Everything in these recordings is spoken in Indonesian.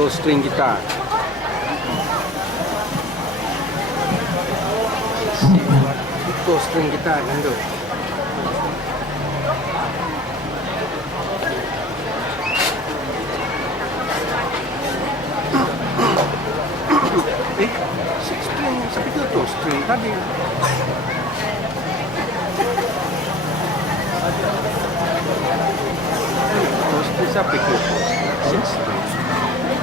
Itu string gitar. Itu string gitar kan tuh. String seperti itu string tadi. Bisa pikir six string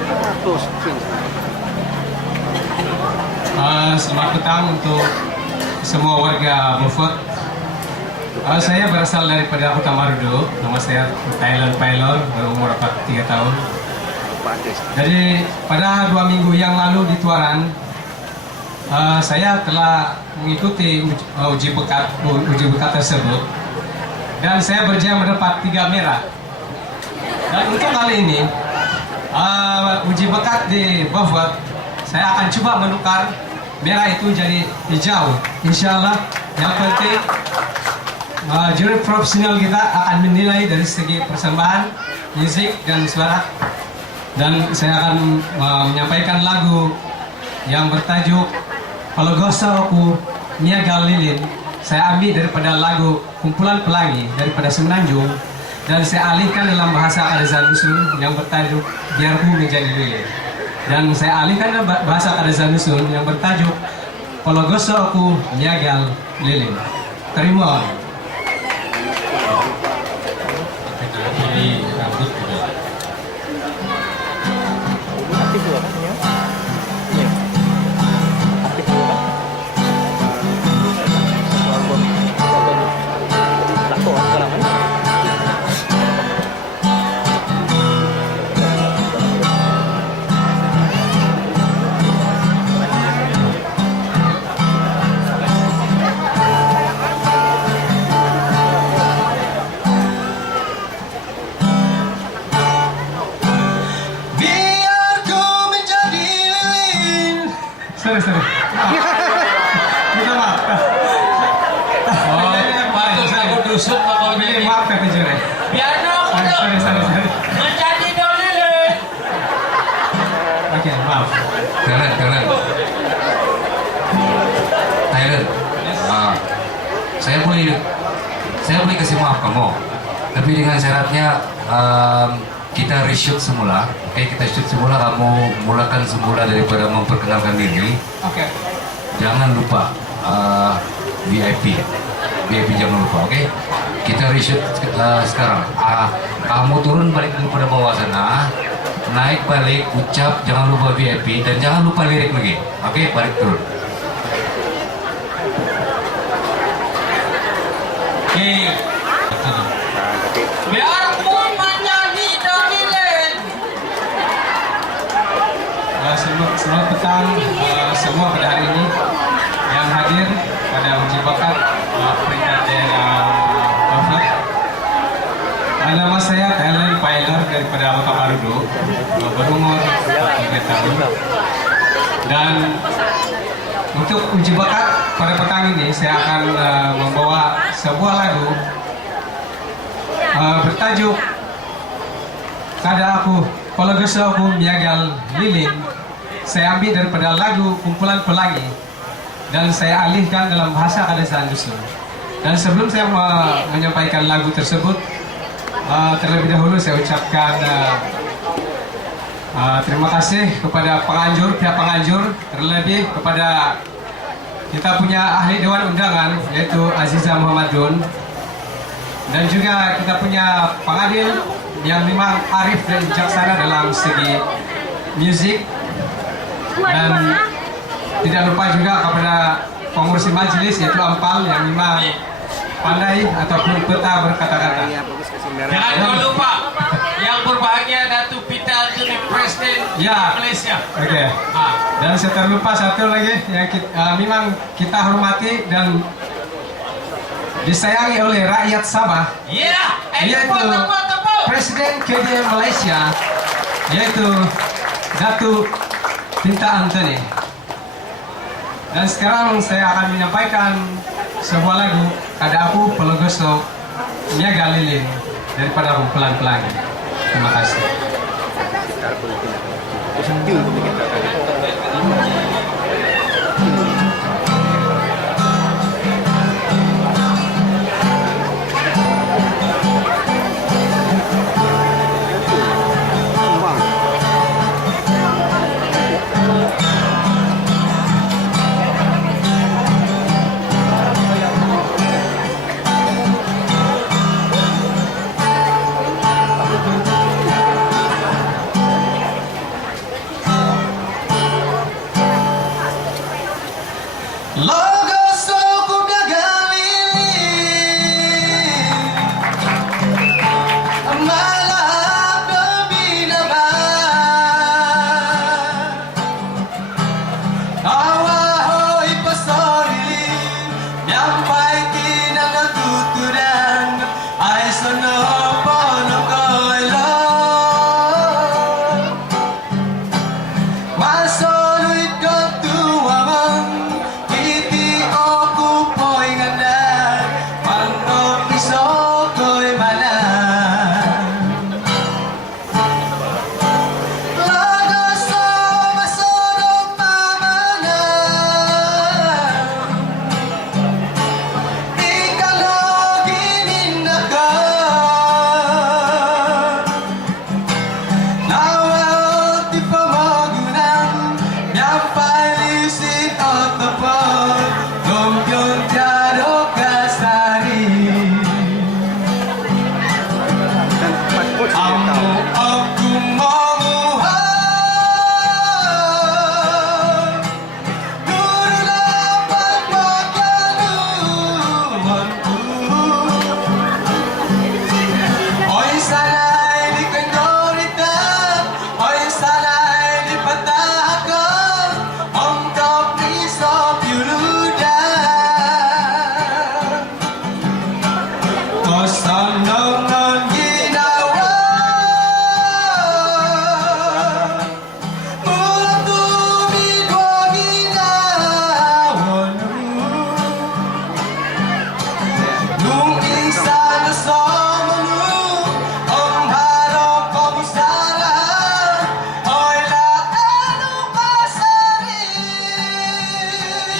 atau string. Selamat petang untuk semua warga Beaufort. Saya berasal daripada Kota Marudu. Nama saya Thailand Pailor, berumur 43 tahun. Jadi pada 2 minggu yang lalu di Tuaran, saya telah mengikuti uji bakat tersebut, dan saya berjaya mendapat 3 merah. Dan untuk kali ini uji bakat di Beaufort, saya akan coba menukar merah itu jadi hijau. Insya Allah. Yang penting juri profesional kita akan menilai dari segi persembahan, musik dan suara. Dan saya akan menyampaikan lagu yang bertajuk Palogoso Aku Niagal Lilin. Saya ambil daripada lagu Kumpulan Pelangi daripada Semenanjung, dan saya alihkan dalam bahasa Kadazan Dusun yang bertajuk Biarku Menjadi Lilin. Dan saya alihkan dalam bahasa Kadazan Dusun yang bertajuk Palogoso Aku Niagal Lilin. Terima. Aktif juga kan ya? Iya. Aktif juga kan? Laku sekarang kan? Sorry. Minta maaf. Oh, patut aku dusuk kalau Ini maaf kata juri. piano aku dong. Sorry. Menjadi dolile. Oke, maaf. Thailand. Saya boleh kasih maaf kamu, tapi dengan syaratnya kita reshoot semula. Oke, kita shoot semula, kamu mulakan semula daripada memperkenalkan diri. Oke. Jangan lupa VIP jangan lupa. Oke, kita reshoot sekarang. Kamu turun balik dulu pada bawah sana, naik balik, ucap, jangan lupa VIP, dan jangan lupa lirik lagi. Oke, balik turun. Biarku menjadi dolile. Selamat petang semua pada hari ini yang hadir pada uji bakat peringkat daerah Beaufort. Nama saya Thailand Pailor daripada Kota Marudu, berumur 43 tahun. Dan untuk uji bakat pada petang ini saya akan membawa sebuah lagu bertajuk Kada Aku Palogoso Aku Niagal Lilin. Saya ambil daripada lagu Kumpulan Pelangi dan saya alihkan dalam bahasa Kadazan Dusun. Dan sebelum saya menyampaikan lagu tersebut, terlebih dahulu saya ucapkan terima kasih kepada pihak penganjur, terlebih kepada kita punya ahli dewan undangan yaitu Aziza Muhammadun, dan juga kita punya pengadil yang memang arif dan bijaksana dalam segi musik, dan tidak lupa juga kepada pengurusi majelis yaitu Ampal yang memang pandai ataupun peta berkata-kata. Jangan kau lupa yang berbahagia Datuk Peter Anthony, Presiden Malaysia. Oke. Dan saya terlupa satu lagi yang memang kita hormati dan disayangi oleh rakyat Sabah, yaitu Presiden KDM Malaysia, yaitu Datuk Peter Anthony. Dan sekarang saya akan menyampaikan sebuah lagu Kada Aku Palogoso Niagal Lilin daripada Kumpulan Pelangi. Terima kasih. Terus Q kita akan Kembang. Logo suku gagalili Malah berbinaba Awahoi pasori Nyampai tinang tuturan Ay sono pono koilo Masoluit ko tuwamang Iti oku po'y nganda Pangko iso ko'y manan Lago so masorong mamanan Ikaloginin ako Nawal ti pamagunan Nyampai lisit otopon Gompion tiado kasari dan 4 coach kita Amo tahu. aku mamuhay Guru dapat magaluanku Oy sana'y di kandoritan Oy sana'y di patahakot Ang kapis of yuludan Kosanangan ginawa Mula tumid ko ginawan Nung isa na sama mo Ang harap ko mo sana Ay laano ka sa rin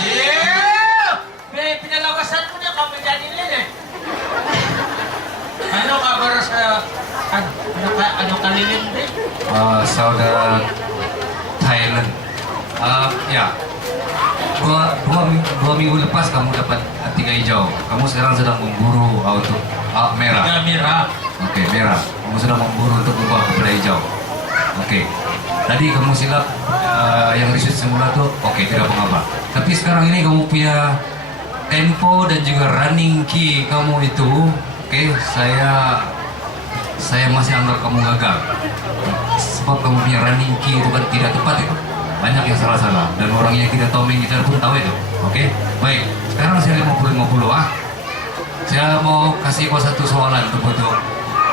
Yeah! Pinalawasan mo na kami dyan nila eh. Ano ka para sa... Ano ka lilindi? Saudara Thailand. Ya, dua minggu lepas kamu dapat tiga hijau. Kamu sekarang sedang memburu untuk merah. Tiga merah. Oke, merah. Kamu sedang memburu untuk berubah kepada hijau. Oke. Tadi kamu silap yang riset semula tuh, oke, tidak mengapa. Tapi sekarang ini kamu punya tempo dan juga running key kamu itu, oke, saya masih anggap kamu gagal. Sebab kamu punya running key itu kan tidak tepat itu. Banyak yang salah-salah dan orang yang tidak tahu main gitar pun tahu itu. Oke, baik. Sekarang saya 50-50 Saya mau kasih kau satu soalan untuk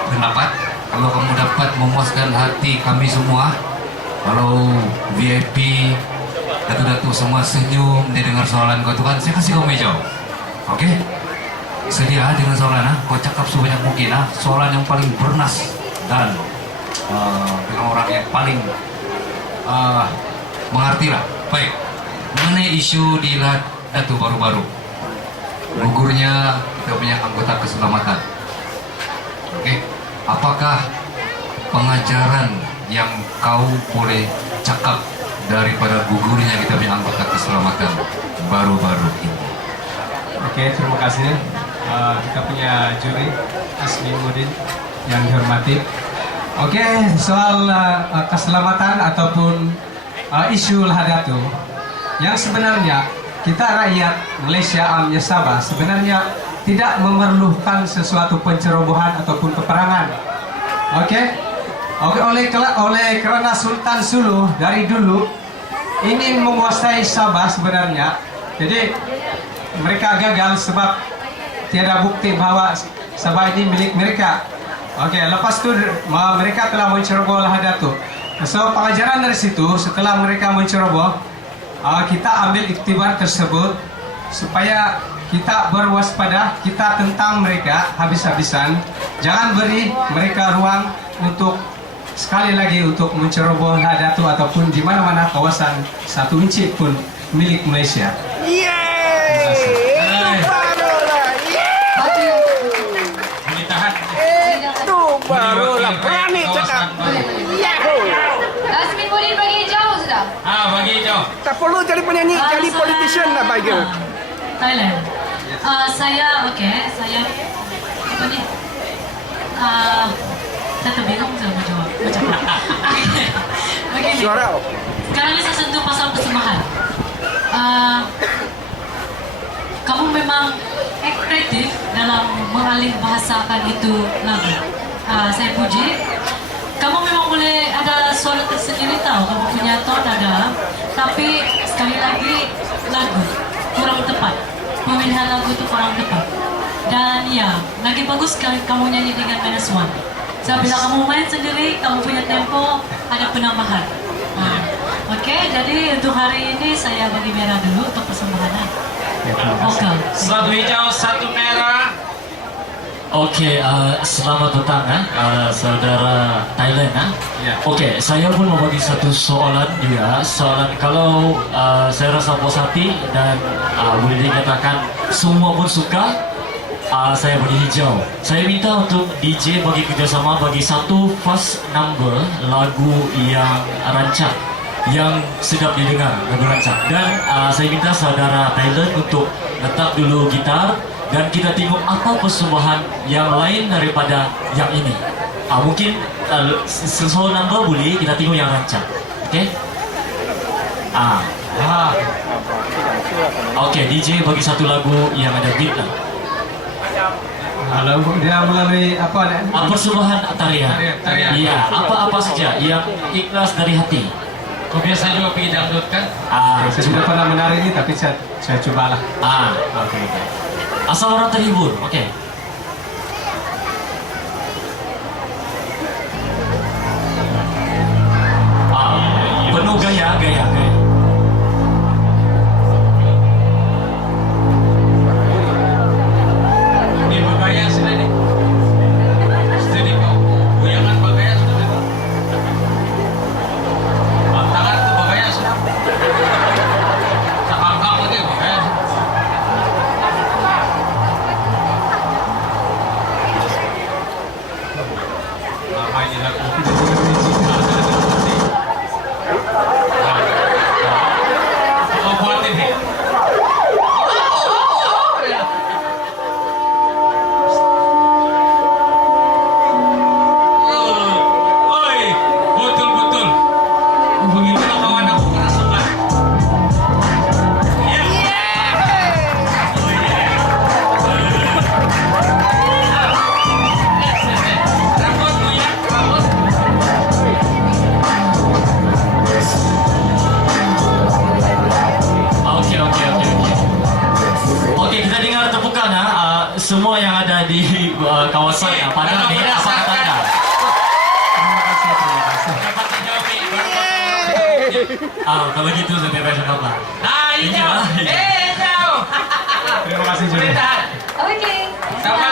pendapat. Kalau kamu dapat memuaskan hati kami semua, kalau VIP Datu-datu semua senyum dia dengar soalan kau itu kan, saya kasih kau hijau. Oke? Sedia dengan soalan kau cakap sebanyak mungkin soalan yang paling bernas dan dengan orang yang paling mengerti lah. Baik, mengenai isu di Datu baru-baru gugurnya kita punya anggota keselamatan. Oke, apakah pengajaran yang kau boleh cakap daripada gugurnya kita punya anggota keselamatan baru-baru ini? Oke, terima kasih. Kita punya juri Aslimuddin yang dihormati. Oke, soal keselamatan ataupun isu Lahadatu, yang sebenarnya kita rakyat Malaysia amnya Sabah sebenarnya tidak memerlukan sesuatu pencerobohan ataupun peperangan. Oke, oleh kerana Sultan Sulu dari dulu ingin menguasai Sabah sebenarnya, jadi mereka gagal sebab tiada bukti bahwa Sabah ini milik mereka. Oke, lepas itu mereka telah menceroboh Lahadatu. So pengajaran dari situ setelah mereka menceroboh, kita ambil iktibar tersebut supaya kita berwaspada, kita tentang mereka habis-habisan. Jangan beri mereka ruang untuk sekali lagi untuk menceroboh Datuk ataupun di mana-mana kawasan 1 inci pun milik Malaysia. Terima kasih. Boleh tahan. Itu barulah berani cakap. Lasmin boleh bagi hijau sudah. Bagi hijau. Tak perlu jadi penyanyi, jadi politician lah bagi. Thailand. Saya apa ni? Saya terbingung saya mau jawab macam mana. Begini. Suara. Sekarang ni saya sentuh pasal persembahan. Kamu memang kreatif dalam mengalih bahasakan itu lagu. Saya puji. Kamu memang boleh ada suara tersendiri tahu. Kamu punya tone ada. Tapi sekali lagi lagu kurang tepat. Pemilihan lagu itu kurang tepat. Dan ya, lagi bagus sekali kamu nyanyi dengan minus one. So, bila kamu main sendiri, kamu punya tempo, ada penambahan. Okey, jadi untuk hari ini saya bagi merah dulu untuk persembahan. Vokal. 1 hijau, 1 merah. Okey, selamat datang saudara Thailand. Ya. Okey, saya pun mau bagi satu soalan juga. Soalan kalau saya rasa puas hati dan boleh dikatakan semua pun suka, saya bagi hijau. Saya minta untuk DJ bagi kerjasama bagi satu first number lagu yang rancak, yang sedap didengar, lagu rancak. Dan saya minta saudara Thailand untuk letak dulu gitar dan kita tengok apa persembahan yang lain daripada yang ini. Mungkin solo number boleh, kita tengok yang rancak. Okey? Okey, DJ bagi satu lagu yang ada beat lah. Kalau dia melalui apa? Persembahan tarian. Tarian. Iya, apa-apa saja yang ikhlas dari hati. Kau biasa juga pergi dangdut kan? Saya sudah pernah menari ini, tapi saya cobalah. Okey. Asal orang terhibur. Okey. Penuh gaya. Ini bergaya sudah ni. Steady kau. Goyangan bergaya sudah ni. Tangan tu bergaya sudah. Cakap-cakap lagi bergaya. Ini lagu. Oh, buat ini. Oi, betul. Begitulah kawan aku kerasukan. Rambutmu ya, rambut. Okey, kita dengar tepukan semua yang ada di kawasan Padang ni. Apa kata anda? Dapat terjawab ni. Kalau gitu saya bebas apa? Hijau. Hijau. Terima kasih juga. Boleh tahan. Okey. Sama